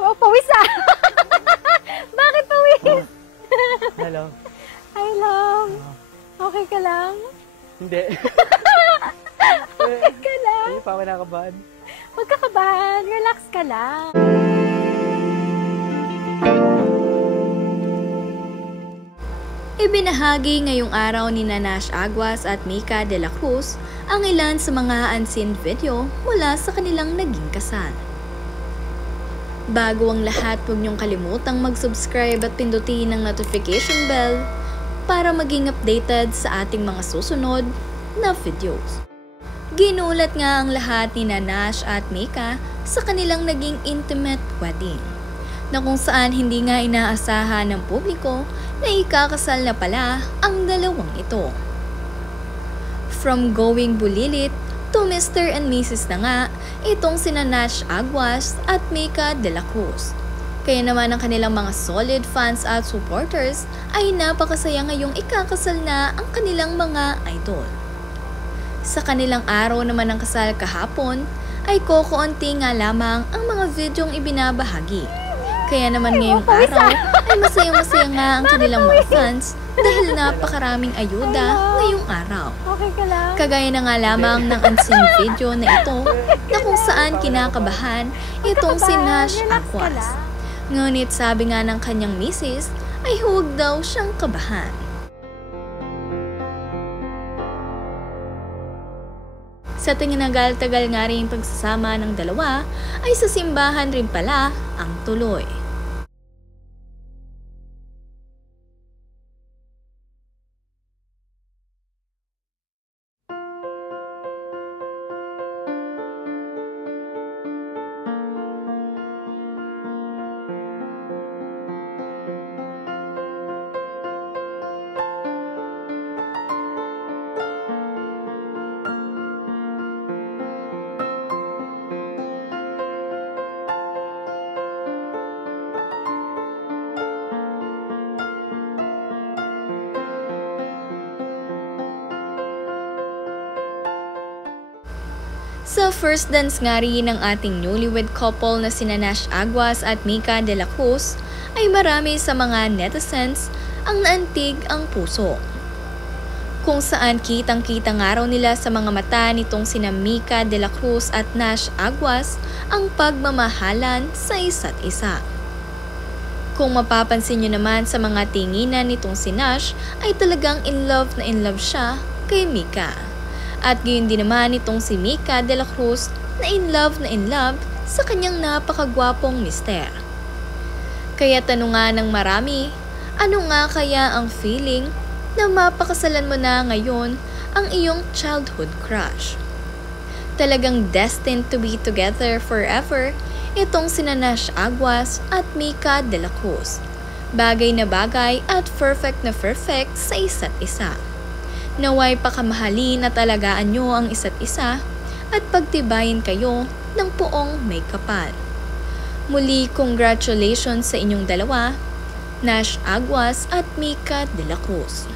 wow, pawis ah! Bakit pawis? Hello. Hi, love. Okay ka lang? Hindi. Okay ka lang? Hindi pa ako nakabahan. Huwag ka kabahan. Relax ka lang. Ibinahagi ngayong araw ni Nash Aguas at Mika de la Cruz ang ilan sa mga unseen video mula sa kanilang naging kasal. Bago ang lahat, huwag niyong kalimutang mag-subscribe at pindutin ang notification bell para maging updated sa ating mga susunod na videos. Ginulat nga ang lahat ni Nash at Mika sa kanilang naging intimate wedding, na kung saan hindi nga inaasahan ng publiko na ikakasal na pala ang dalawang ito. From going bulilit to Mr. and Mrs. na nga itong sina Nash Aguas at Mika de la Cruz. Kaya naman ang kanilang mga solid fans at supporters ay napakasaya ngayong ikakasal na ang kanilang mga idol. Sa kanilang araw naman ng kasal kahapon ay kokoonti nga lamang ang mga videong ibinabahagi. Kaya naman ngayong araw ay masayang-masaya nga ang kanilang mga fans dahil napakaraming ayuda ngayong araw. Okay ka lang? Kagaya na nga lamang ng unseen video na ito na kung saan kinakabahan itong si Nash Aguas. Ngunit sabi nga ng kanyang misis ay huwag daw siyang kabahan. Sa tinagal-tagal nga rin pagsasama ng dalawa ay sa simbahan rin pala ang tuloy. Sa first dance nga rin ng ating newlywed couple na sina Nash Aguas at Mika de la Cruz ay marami sa mga netizens ang naantig ang puso. Kung saan kitang-kita nga raw nila sa mga mata nitong sina Mika de la Cruz at Nash Aguas ang pagmamahalan sa isa't isa. Kung mapapansin nyo naman sa mga tinginan nitong si Nash ay talagang in love siya kay Mika. At gayon din naman itong si Mika de la Cruz na in love sa kanyang napakagwapong mister. Kaya tanong nga ng marami, ano nga kaya ang feeling na mapakasalan mo na ngayon ang iyong childhood crush? Talagang destined to be together forever itong sina Nash Aguas at Mika de la Cruz. Bagay na bagay at perfect na perfect sa isa't isa. Naway pakamahalin at alagaan nyo ang isa't isa at pagtibayin kayo ng puong may kapal. Muli, congratulations sa inyong dalawa, Nash Aguas at Mika de la Cruz.